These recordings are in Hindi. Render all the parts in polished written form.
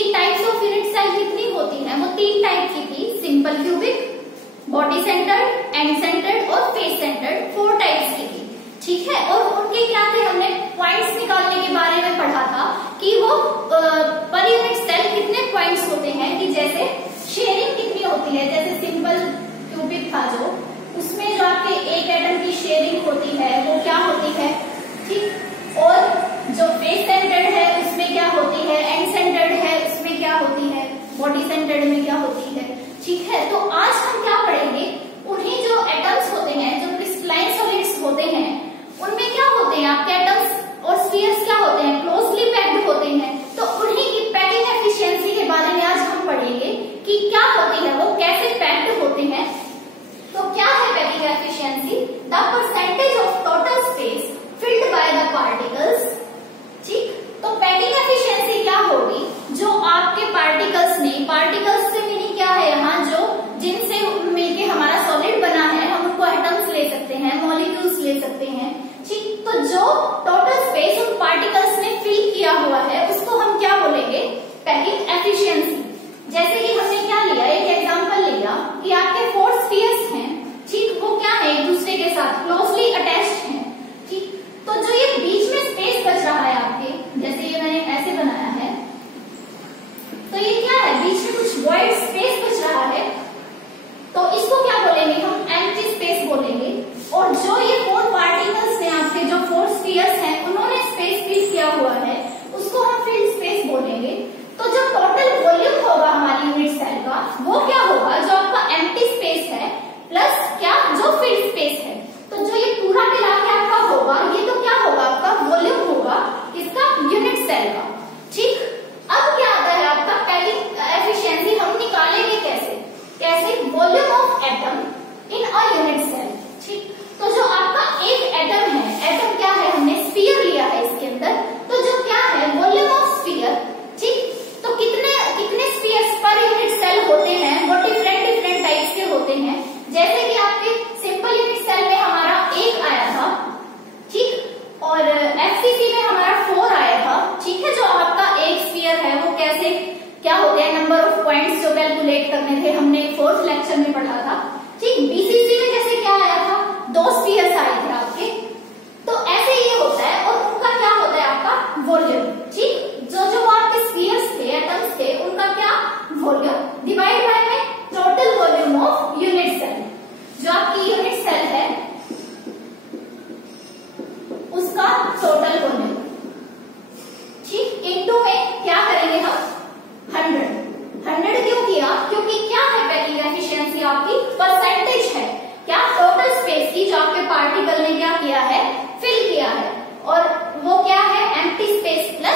की टाइप्स ऑफ यूनिट सेल कितनी होती है, वो 3 टाइप की थी, simple cubic, body centred, and centred और फेस सेंटर्ड, 4 टाइप्स की थी, ठीक है। और उनके क्या थे, हमने पॉइंट्स निकालने के बारे में पढ़ा था कि वो पर यूनिट सेल कितने पॉइंट्स होते हैं, कि जैसे शेयरिंग कितनी होती है, जैसे सिंपल क्यूबिक था जो, उसमें जो आपके एक एटम की शेयरिंग होती है वो क्या होती है, ठीक। और जो फेस सेंटर्ड है उसमें क्या होती है, एंड सेंटर्ड है उसमें क्या होती है, बॉडी सेंटर्ड में क्या होती है, ठीक है। तो आज हम क्या पढ़ेंगे, उन्हीं जो एटम्स होते हैं, जो क्रिस्टलाइन सॉलिड्स होते हैं, उनमें क्या होते हैं आपके एटम्स और स्फीयर्स क्या होते हैं, क्लोजली पैक्ड होते हैं। तो उन्हीं की पैकिंग एफिशिएंसी के बारे में आज हम पढ़ेंगे कि क्या होती है, वो कैसे पैक्ड होते हैं। तो क्या है packing efficiency, the percentage of total space filled by the particles, ठीक। तो पैकिंग एफिशिएंसी क्या होगी, जो आपके पार्टिकल्स ने, पार्टिकल्स से मीनिंग क्या है यहाँ, जो जिनसे मिलके हमारा सॉलिड बना है, हम उनको एटम्स ले सकते हैं, मॉलिक्यूल्स ले सकते हैं, ठीक। तो जो टोटल स्पेस उन पार्टिकल्स ने फिल किया हुआ है उसको हम क्या बोलेंगे, पैकिंग एफिशिएंसी। जैसे कि हमने क्या लिया, एक एग्जांपल लिया कि आपके 4 स्फीयर्स हैं, ठीक, वो क्या है, एक दूसरे के साथ क्लोजली अटैच्ड हैं, ठीक। तो जो ये बीच में स्पेस बच रहा है आपके, जैसे ये मैंने ऐसे बनाया है, तो ये क्या है, बीच में कुछ वॉइड स्पेस बच रहा है, तो इसको क्या बोलेंगे हम, एम्प्टी स्पेस बोलेंगे। और जो ये 4 पार्टिकल्स हैं आपके, जो 4 स्फीयर्स हैं, उन्होंने स्पेस फिल किया हुआ है, उसको हम फिल्ड स्पेस बोलेंगे। तो जो टोटल वॉल्यूम होगा हमारी यूनिट सेल का, वो क्या होगा, जो आपका एम्प्टी स्पेस है प्लस क्या, जो फिल्ड स्पेस है। तो जो ये पूरा मिला के आपका होगा, ये तो क्या होगा, आपका वॉल्यूम होगा इसका यूनिट सेल का, ठीक। अब क्या आता है आपका पैकिंग एफिशिएंसी, हम निकालेंगे कैसे, volume of atom in a unit cell, ठीक। तो जो आपका एक एटम है, एटम क्या है, हमने स्फीयर लिया है इसके अंदर, तो जो क्या है, वॉल्यूम ऑफ स्फीयर, ठीक। तो कितने स्फीयर्स पर यूनिट सेल होते हैं, वो डिफरेंट टाइप्स के होते हैं। जैसे कि आपके सिंपल यूनिट सेल में हमारा 1 आया था, ठीक, और एफसीसी में हमारा 4 आया था, ठीक है। जो आपका एक स्फीयर है वो कैसे क्या होते हैं, नंबर ऑफ पॉइंट्स जो कैलकुलेट करने थे, हमने 4th लेक्चर में पढ़ा था, ठीक। बीसीसी में जैसे क्या आया था, 2 स्फीयर्स आए थे आपके, तो ऐसे ये होता है। और उनका क्या होता है, आपका वॉल्यूम, ठीक। जो आपके स्फीयर्स थे, एटम्स थे, उनका क्या, वॉल्यूम डिवाइड बाय में total volume of unit cell, जो आपकी यूनिट सेल है उसका टोटल वॉल्यूम, ठीक, इनटू में क्या करेंगे हम 100 क्यों किया, क्योंकि क्या है पैकिंग एफिशिएंसी आपकी, परसेंटेज है क्या, टोटल स्पेस की, जो आपके पार्टिकल ने क्या किया है, फिल किया है, और वो क्या है, एम्प्टी स्पेस प्लस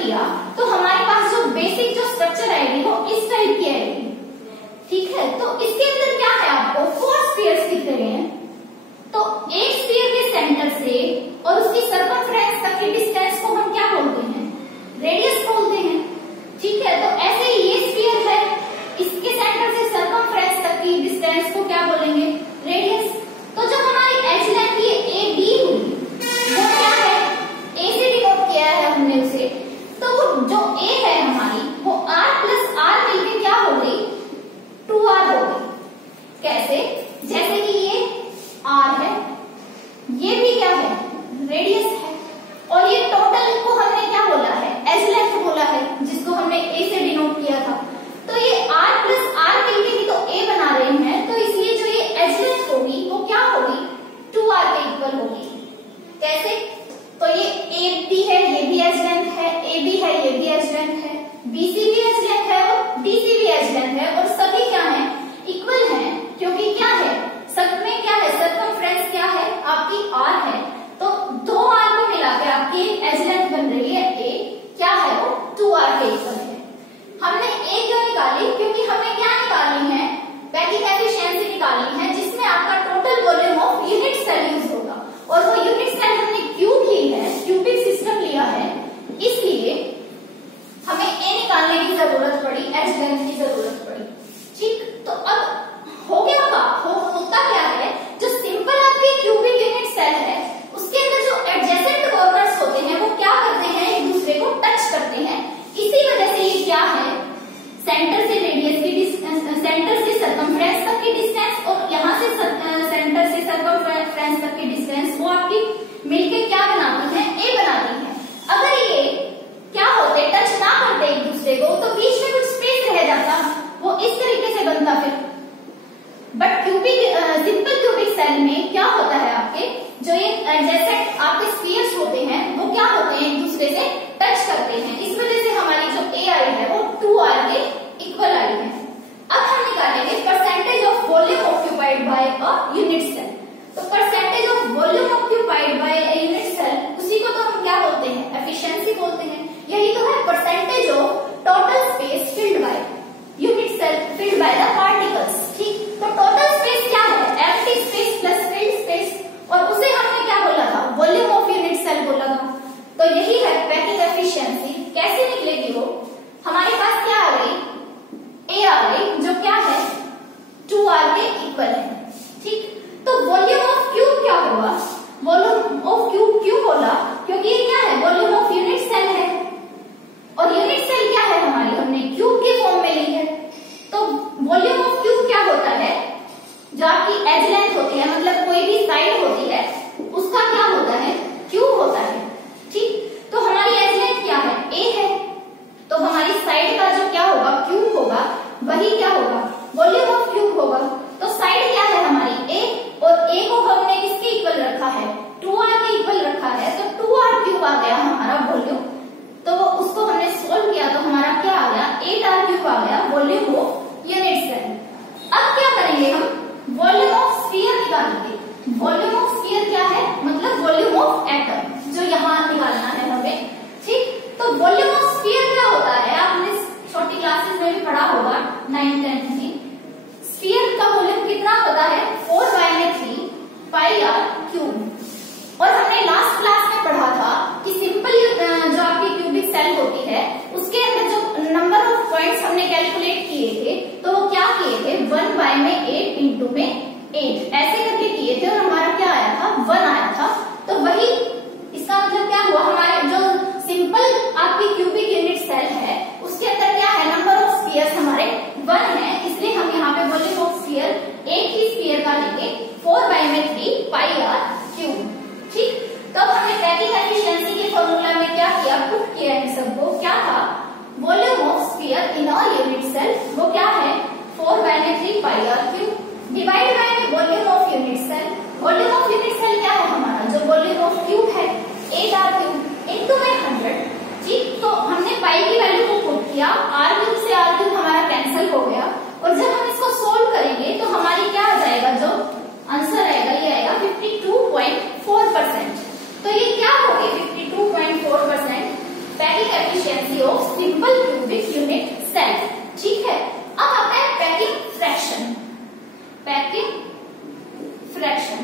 किया तो हमारे पास जो बेसिक जो स्ट्रक्चर आएगी वो इस टाइप की आएगी। ठीक है, तो इसके अंदर क्या है, आपको 4 स्फीयर्स दिख रहे हैं। तो एक स्फीयर के सेंटर से और उसकी सर्कमफ्रेंस तक की डिस्टेंस को हम क्या बोलते हैं, रेडियस बोलते हैं। ठीक है, तो ऐसे ही ये स्फीयर है, इसके सेंटर से सर्कमफ्रेंस तक की डिस्टेंस को क्या बोलेंगे, रेडियस। तो जो हमारी एज लेंथ ये ए डी हुई वो क्या है, ए से डिनोट किया है हमने उसे। तो वो जो ए है हमारी वो r प्लस आर मिलकर क्या हो गई, 2r हो गई। कैसे, जैसे कि ये r है, ये भी क्या है, रेडियस है, और ये टोटल को हमने क्या बोला है, एज लेंथ बोला है, जिसको हमने a से डिनोट किया था। तो ये r प्लस आर मिलकर ही तो a बना रहे हैं, तो इसलिए जो ये एज लेंथ होगी वो क्या होगी, 2r के इक्वल होगी। कैसे, तो ये AB है, ये भी एज लेंथ है, AB है, ये भी एज लेंथ है, BC भी एज लेंथ है और DC भी एज लेंथ है, और सभी क्या है, इक्वल हैं, क्योंकि क्या है, सब में क्या है, सर्कमफ्रेंस क्या है, आपकी R है, तो 2R को मिलाकर आपकी एज लेंथ बन रही है A, क्या है वो 2R के इक्वल है। हमने A क्यों निकाली, क्योंकि हमें क्या निकालनी है, पैकिंग एफिशिएंसी निकालनी है, जिसमें आपका total volume of unit cell use होगा, और वो यूनिट सेल हमने क्यूब ली है, क्यूबिक सिस्टम लिया है, इसलिए हमें ए निकालने की जरूरत पड़ी, एज लेंथ की जरूरत पड़ी। ठीक, तो अब हो गया होता क्या है, जो सिंपल आपकी क्यूबिक यूनिट सेल है उसके अंदर जो एडजेसेंट कॉर्नर्स होते हैं वो क्या करते हैं, एक दूसरे को टच करते हैं। इसी वजह से ये क्या है, सेंटर से रेडियस की डिस्टेंस, सेंटर से सर्कमफ्रेंस तक की डिस्टेंस, और यहाँ से सेंटर से सर्कमफ्रेंस तक की डिस्टेंस वो आपकी मिलके क्या बनाती है, ए बनाती है। अगर ये क्या होते, टच ना करते एक दूसरे को, तो बीच में कुछ स्पेस रह जाता, वो इस तरीके से बनता फिर। बट सिंपल क्यूबिक सेल में क्या होता है, आपके जो ये एडजेसेंट आपके स्फीयर्स होते हैं वो क्या होते हैं, एक दूसरे से टच करते हैं, इस वजह से हमारी जो ए आई है वो 2r के इक्वल आई है। अब हम निकालेंगे percentage of volume occupied by a unit cell. तो percentage of volume occupied by a unit cell, उसी को तो हम क्या बोलते हैं, एफिशिएंसी बोलते हैं। यही तो है percentage of total space filled by unit cell filled by the particles. ठीक, तो टोटल स्पेस क्या है, empty space plus filled space, और उसे हमने क्या बोला था, वॉल्यूम ऑफ यूनिट सेल बोला था। तो यही है पैकिंग एफिशिएंसी। कैसे निकलेगी वो, हमारे पास क्या आ गई, ए आ गई, जो क्या है 2r के इक्वल है। ठीक, तो वॉल्यूम ऑफ क्यूब क्या होगा, वॉल्यूम ऑफ क्यूब क्यों बोला, क्योंकि ये क्या है, वॉल्यूम ऑफ यूनिट सेल है, और यूनिट सेल क्या है हमारी, हमने क्यूब के फॉर्म में ली है। तो वॉल्यूम ऑफ क्यूब क्या होता है, जो आपकी एज लेंथ होती है, मतलब कोई भी साइड होती है उसका क्या होता है, क्यूब होता है। ठीक, तो हमारी एज लेंथ क्या है, ए है, तो हमारी साइड का जो क्या होगा, क्यूब होगा, वही क्या होगा, वॉल्यूम ऑफ क्यूब होगा। तो साइड क्या है हमारी ए, और ए को हमने किसके इक्वल रखा है, 2r के इक्वल रखा है, तो 2r क्यूब आ गया हमारा वॉल्यूम। तो उसको हमने सोल्व किया तो हमारा क्या आ गया, 8r क्यूब आ गया वॉल्यूम ऑफ यूनिट सेल। अब क्या करेंगे हम, वॉल्यूम ऑफ स्फीयर निकालेंगे। वॉल्यूम ऑफ स्फीयर क्या है, मतलब वॉल्यूम ऑफ एटम, जो यहाँ निकालना है हमें। ठीक, तो वॉल्यूम ऑफ स्फीयर क्या होता है, आपने छोटी क्लासेस में भी पढ़ा होगा 9th 10th में। स्फीयर का वॉल्यूम कितना होता है, 4/3 पाई r क्यूब। और हमने लास्ट क्लास में पढ़ा था कि सिंपल जो आपकी क्यूबिक सेल होती है उसके अंदर जो नंबर ऑफ पॉइंट्स हमने कैलकुलेट किए थे, तो वो क्या किए थे, 1/8 इंटू में 8 ऐसे करके किए थे, और हमारा क्या आया था, 1 आया था। तो वही इसका मतलब क्या हुआ, efficiency of simple cubic unit cell. ठीक है, अब आता है packing fraction. Packing fraction,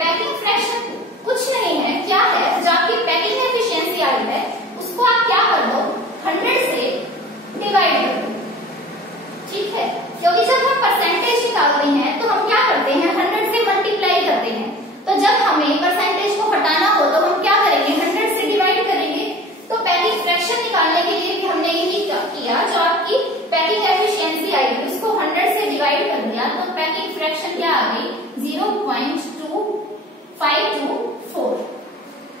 packing fraction कुछ नहीं है, क्या है, जो आपकी पैकिंग एफिशिएंसी आई है उसको आप क्या कर दो, 100 से डिवाइड कर दो। ठीक है, क्योंकि जब हम परसेंटेज निकाल रहे हैं तो हम क्या करते हैं, 100 से मल्टीप्लाई करते हैं। तो जब हमें परसेंटेज को हटाना हो तो हम क्या करेंगे, 100 से डिवाइड करेंगे। तो पैकिंग फ्रैक्शन निकालने के लिए भी हमने यही किया, जो आपकी पैकिंग एफिशिएंसी आई है उसको 100 से डिवाइड कर दिया, तो पैकिंग फ्रैक्शन क्या आ गई, 0.2524।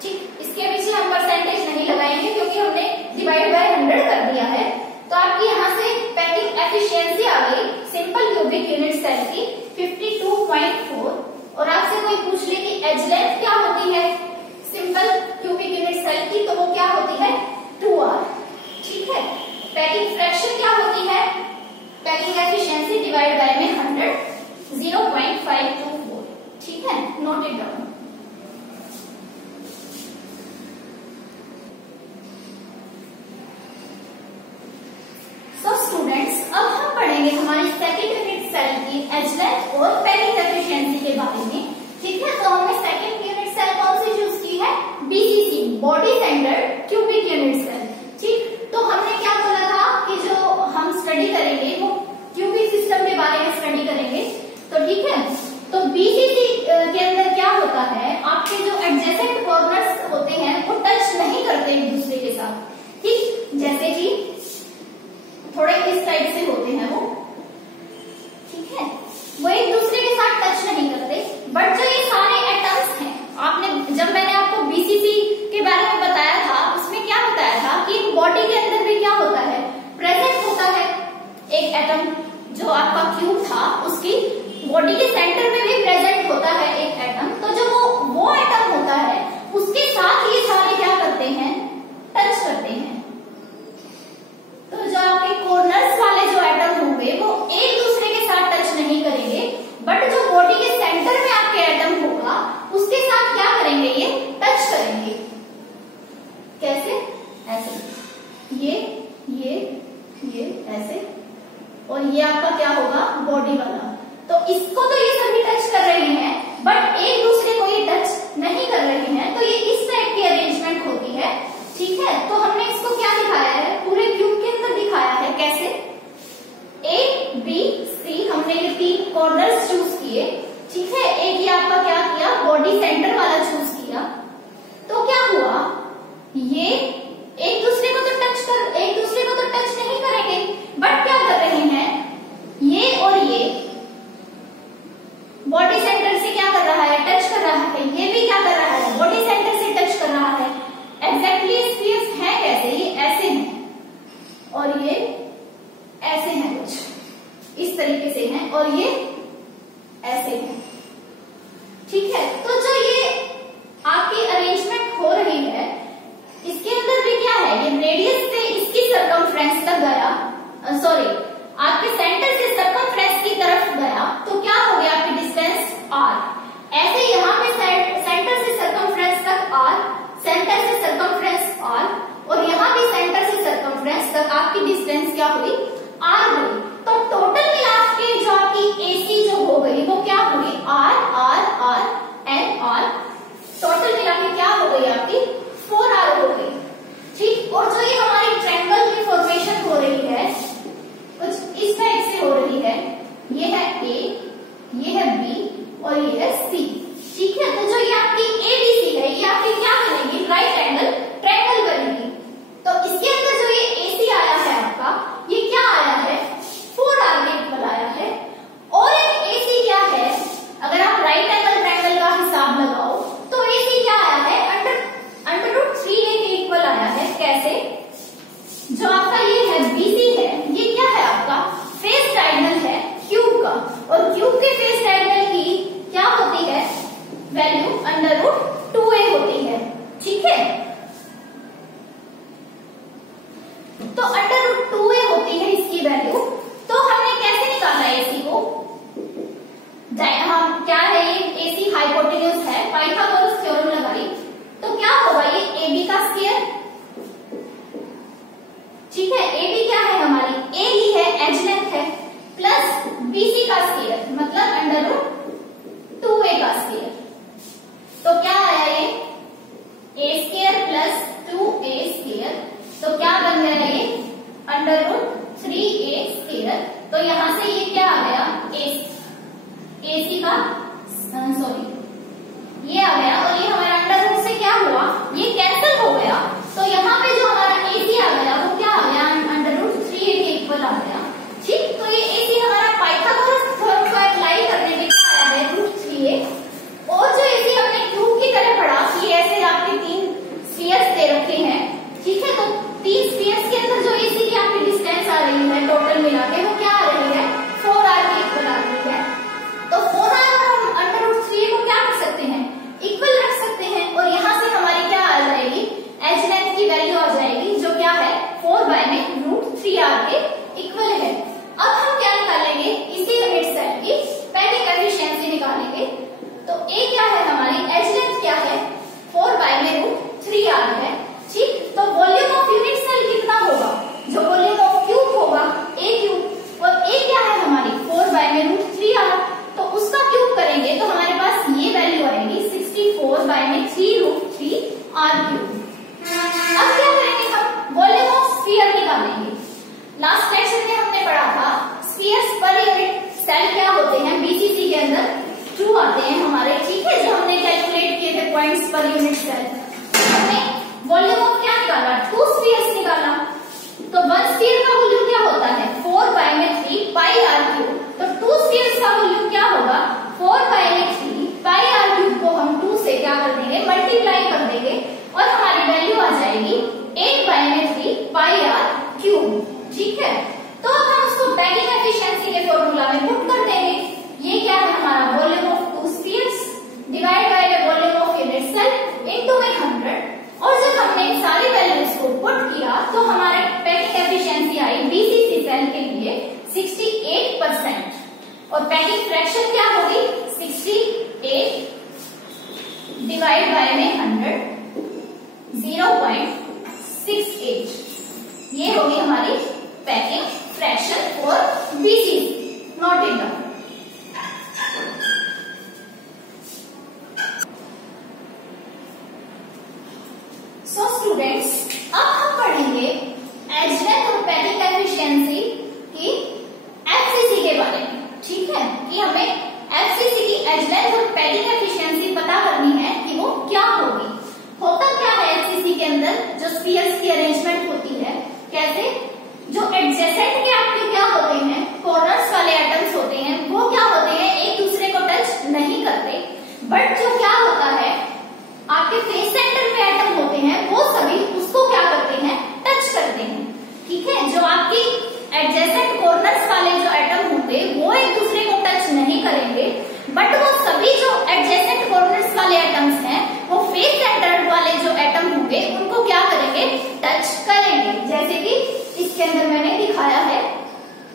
ठीक, इसके पीछे हम परसेंटेज नहीं लगाएंगे क्योंकि हमने डिवाइड बाय 100 कर दिया है। तो आपकी यहाँ से पैकिंग एफिशिएंसी आ गई सिंपल क्यूबिक यूनिट सेल की 52.4। और आपसे कोई पूछ ले कि एज लेंथ क्या होती है सिंपल क्यूबिक यूनिट सेल की, तो वो क्या होती है, 2r। ठीक है, पैकिंग फ्रैक्शन क्या होती है, पैकिंग एफिशिएंसी डिवाइड बाय में 100, 0.524। ठीक है, note it down. So students, अब हम पढ़ेंगे हमारी सेकंड यूनिट सेल की एज लेंथ और पैकिंग एफिशिएंसी के बारे में। ठीक है, तो हमने सेकंड यूनिट सेल कौन सी चूज की है, BCC, body centred cubic unit cell. ठीक, तो हमने क्या बोला था कि जो हम स्टडी करेंगे वो क्यूबिक सिस्टम के बारे में स्टडी करेंगे। तो ठीक है, तो बीसीसी के अंदर क्या होता है, आपके जो एडजेसेंट कॉर्नर्स होते हैं वो टच नहीं करते एक दूसरे के साथ। ठीक, जैसे कि थोड़े इस टाइप से होते हैं वो। ठीक है, वो एक दूसरे के साथ टच नहीं करते। बट जो ये सारे एटम्स हैं, आपने जब मैंने आपको बीसीसी के बारे में बताया था उसमें क्या बताया था कि बॉडी के अंदर भी क्या होता है, प्रेजेंट होता है एक एटम। जो आपका क्यूब था उसकी बॉडी के सेंटर में भी प्रेजेंट होता है एक एटम। तो जो वो एटम होता है उसके साथ ये सारे क्या करते हैं, टच करते हैं। तो जो आपके कॉर्नर्स वाले जो एटम होंगे वो एक दूसरे के साथ टच नहीं करेंगे, बट जो बॉडी के सेंटर में आपके एटम होगा उसके साथ क्या करेंगे, ये टच करेंगे। कैसे, ऐसे, ये ऐसे, और ये आपका क्या होगा, बॉडी वाला। तो इसको तो ये सभी टच कर रहे हैं बट एक दूसरे को ये टच नहीं कर रहे हैं, तो ये इस टाइप की अरेंजमेंट होती है। ठीक है, तो हमने इसको क्या दिखाया है, पूरे क्यूब के अंदर दिखाया है। कैसे, A, B, C, हमने ये 3 कॉर्नर्स चूज किए। ठीक है, एक ये आपका क्या किया, बॉडी सेंटर वाला चूज किया। तो क्या हुआ, ये एक दूसरे को तो टच नहीं करेंगे, बट क्या कर रहे हैं, ये और ये बॉडी सेंटर से क्या कर रहा है, टच कर रहा है। ये भी क्या कर रहा है, बॉडी सेंटर से टच कर रहा है। एग्जैक्टली स्पेस है कैसे, ये ऐसे हैं और ये ऐसे हैं, कुछ इस तरीके से हैं और ये ऐसे हैं। ठीक है, तो जो ये आपकी अरेंजमेंट हो रही है इसके तो क्या बन गया ये √3a²। तो यहां से ये क्या आ गया AC का सॉरी ये आ गया, और ये हमारा अंडर से क्या हुआ, ये कैंसिल हो गया। तो यहाँ पे जो हमारा AC आ गया वो क्या आ गया √3a के इक्वल आ गया। ठीक, तो ये AC हमारा पाइथागोरस थ्योरम को अप्लाई करने पे क्या आया है √3a। और जो AC हमने क्यूब की तरह पढ़ा कि ऐसे आपके 3 स्फीयर्स दे रखे हैं, ठीक है, तो 3 स्फीयर्स के अंदर जो AC की आपकी डिस्टेंस आ रही है टोटल मिला के वो क्या आ रही है 4r के इक्वल आ रही है। तो 4r हम √3a को क्या कर सकते हैं इक्वल रख सकते हैं, और यहाँ से हमारी क्या आ जाएगी एज लेंथ की वैल्यू आ जाएगी जो क्या है 4 में √3r के इक्वल है। अब हम क्या निकालेंगे इसी यूनिट सेल की पैकिंग एफिशिएंसी निकालेंगे। तो A क्या है हमारी एज लेंथ क्या है 4 में √3r है। ठीक, तो वॉल्यूम ऑफ यूनिट सेल कितना होगा, जो वॉल्यूम ऑफ क्यूब होगा A क्यूब, और A क्या है हमारी 4 में √3r, तो उसका क्यूब करेंगे तो हमारे पास ये वैल्यू आएगी 64 में 3√3r क्यूब। अब क्या करेंगे हम वॉल्यूम ऑफ स्फीयर निकालेंगे। लास्ट लेक्चर में हमने पढ़ा था स्फीयर्स पर यूनिट सेल क्या होते हैं BCC के अंदर 2 आते हैं हमारे, ठीक है, जो हमने कैलकुलेट किए थे पॉइंट्स पर यूनिट सेल। हमने वॉल्यूम ऑफ क्या निकाला 2 स्फीयर्स निकाला। तो 1 स्फीयर का वॉल्यूम क्या होता है 4 में 3 πr क्यूब, तो 2 स्फीयर्स का वॉल्यूम क्या होगा 4 में 3 πr क्यूब को हम 2 से क्या कर देंगे मल्टीप्लाई कर देंगे, और हमारी वैल्यू आ जाएगी 8 में 3 πr क्यूब। ठीक है, तो अब हम उसको पैकिंग एफिशिएंसी के फॉर्मूला में पुट कर देंगे। ये क्या है हमारा volume of 2 spheres divide by the volume of unit cell into 100, और जब हमने सारी वैल्यूज को पुट किया तो हमारे पैकिंग एफिशिएंसी आई BCC सेल के लिए 68%, और पैकिंग फ्रैक्शन क्या होगी 68 डिवाइड बाय में 100 0.68, ये होगी हमारी packing fraction for BCC not in the. So students, अब हम पढ़ेंगे एज लेंथ और पैकिंग एफिशिएंसी की FCC के बारे में। ठीक है, कि हमें FCC की एज लेंथ और पैकिंग एफिशिएंसी पता करनी है कि वो क्या होगी। होता क्या है FCC के अंदर जो स्फीयर्स की अरेंजमेंट होती है, कैसे जो एडजेसेंट के आपके क्या होते हैं कॉर्नर्स वाले एटम्स होते हैं वो क्या होते हैं एक दूसरे को टच नहीं करते, बट जो क्या होता है आपके फेस सेंटर में एटम होते हैं वो सभी उसको क्या करते हैं टच करते हैं। ठीक है, जो आपकी एडजेसेंट कॉर्नर्स वाले जो एटम होंगे वो एक दूसरे को टच नहीं करेंगे, बट वो सभी जो एडजेसेंट कॉर्नर्स वाले एटम्स हैं वो फेस सेंटर वाले जो एटम होंगे उनको क्या करेंगे टच करेंगे। जैसे कि इसके अंदर मैंने दिखाया है,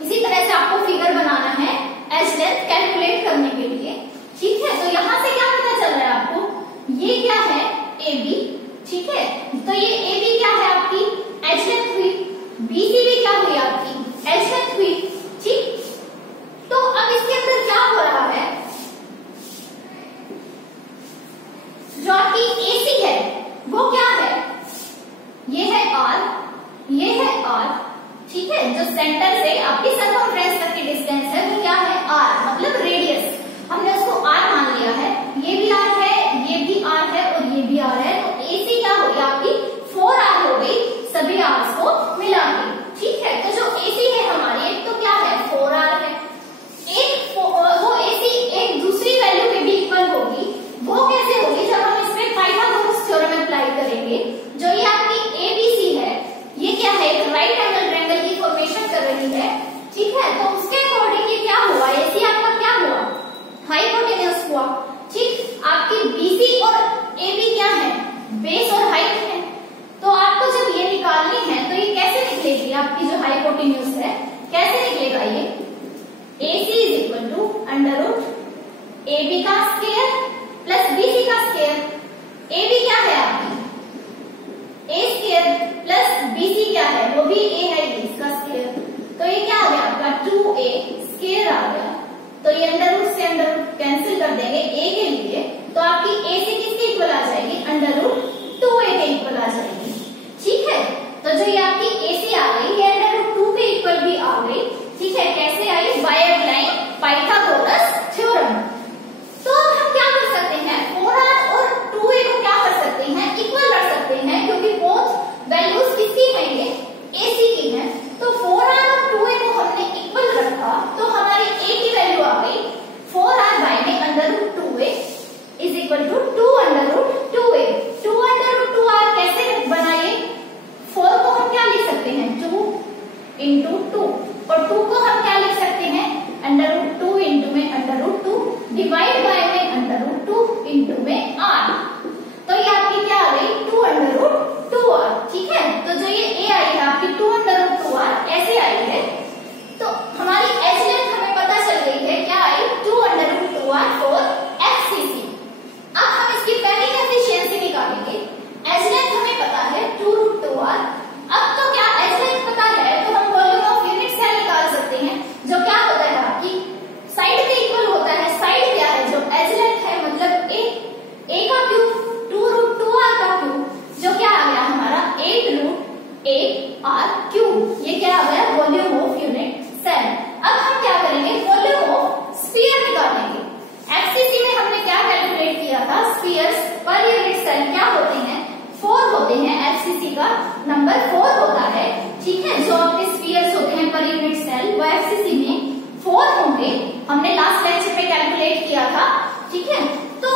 इसी तरह से आपको फिगर बनाना है एज लेंथ कैलकुलेट करने के लिए। ठीक है, तो यहाँ से क्या पता चल रहा है आपको, ये क्या है AB, ठीक है, तो ये AB क्या है आपकी एज लेंथ हुई, BC भी क्या हुई आपकी एज लेंथ हुई। ठीक, तो अब इसके अंदर क्या हो रहा है, जो आपकी AC है वो क्या है, ये है R, ये है R, ठीक है, जो सेंटर से आपकी सर्कमफ्रेंस तक की डिस्टेंस है वो क्या है R, मतलब रेडियस, हमने उसको R मान लिया है। ये भी R है, ये भी R है और ये भी R है, तो AC क्या हो गई आपकी 4R हो गई सभी R को मिला के। ठीक है, तो जो AC है हमारी एक तो क्या है 4R है, एक वो AC एक दूसरी वैल्यू में भी इक्वल होगी। वो कैसे होगी, जब हम इसमें पाइथागोरस थ्योरम अप्लाई करेंगे। जो ये आपकी ABC है ये क्या है एक राइट एंगल ट्रायंगल की फॉर्मेशन कर रही है। ठीक है, तो उसके अकॉर्डिंग ये क्या हुआ, AC आपका क्या हुआ हाइपोटेन्यूज हुआ। ठीक, आपकी BC और AB क्या है बेस और हाइट है, तो आपको जब ये निकालनी है तो ये कैसे निकलेगी आपकी जो हाइपोटेन्यूज है, कैसे निकलेगा ये AC is equal to √AB का स्क्वायर प्लस BC का स्क्वायर। AB क्या है आपकी A स्क्वायर प्लस BC क्या है वो भी A है इसका स्क्वायर, तो ये क्या आ गया आपका 2A स्क्वायर आ गया। तो ये अंडर रूट से अंडर रूट कैंसिल कर देंगे A के लिए, तो आपकी AC किसके इक्वल आ जाएगी √2A के इक्वल आ जाएगी। ठीक है, तो जो ये 8√8r³। ये क्या आ गया? Volume of unit cell. अब हम क्या करेंगे? वॉल्यूम ऑफ स्फीयर निकालेंगे। एफसीसी में हमने क्या कैलकुलेट किया था? स्फीयर्स पर यूनिट सेल क्या होते हैं? 4 होते हैं। एफसीसी का नंबर 4 होता है, ठीक है। जो आपके स्फीयर्स होते हैं पर यूनिट सेल वो एफसीसी में 4 होंगे। हमने लास्ट लेक्चर पे कैलकुलेट किया था, ठीक है। तो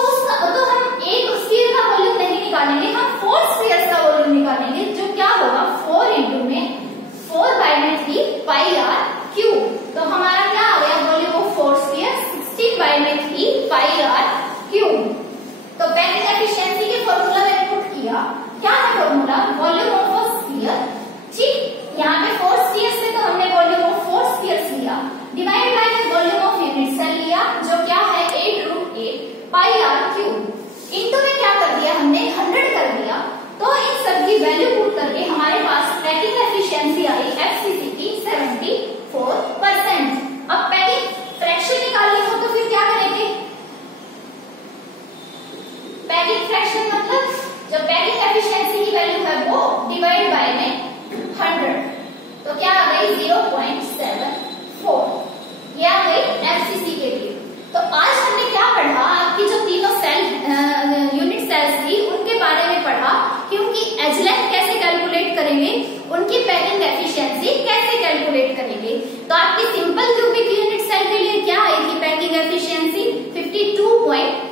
हम एक स्फीयर का वॉल्यूम नहीं निकालेंगे, हम 4 स्फीयर्स का वॉल्यूम निकालेंगे, जो क्या होगा? 4 इंटू में 4/3 πr³। तो हमारा क्या आ गया? Volume of 4 sphere 16/3 πr³। तो पैकिंग एफिशिएंसी के फॉर्मूला मैंने पुट किया। क्या है formula? Volume of a sphere, ठीक। यहाँ पे 4 स्फीयर्स थे तो हमने वॉल्यूम ऑफ 4 स्फीयर्स लिया, divide by volume of unit cell लिया, जो क्या है? 8√8 πr³। इंटू में क्या कर दिया हमने? 100 कर दिया। तो इन सब की वैल्यू पुट करके हमारे पास पैकिंग एफिशिएंसी आई एफसीसी की 74%। अब पैकिंग फ्रैक्शन निकालनी हो तो फिर क्या करेंगे? पैकिंग फ्रैक्शन मतलब जो पैकिंग एफिशिएंसी की वैल्यू है वो डिवाइड बाय में 100, तो क्या आ गई? 0.74। ये आ गई एफसीसी के लिए। तो आज हमने क्या पढ़ा? आपकी जो तीनों सेल यूनिट सेल्स थी उनके बारे में पढ़ा कि उनकी एज लेंथ कैसे कैलकुलेट करेंगे, उनकी पैकिंग एफिशिएंसी कैसे कैलकुलेट करेंगे। तो आपकी सिंपल क्यूबिक यूनिट सेल के लिए क्या आई थी पैकिंग एफिशिएंसी? 52.5।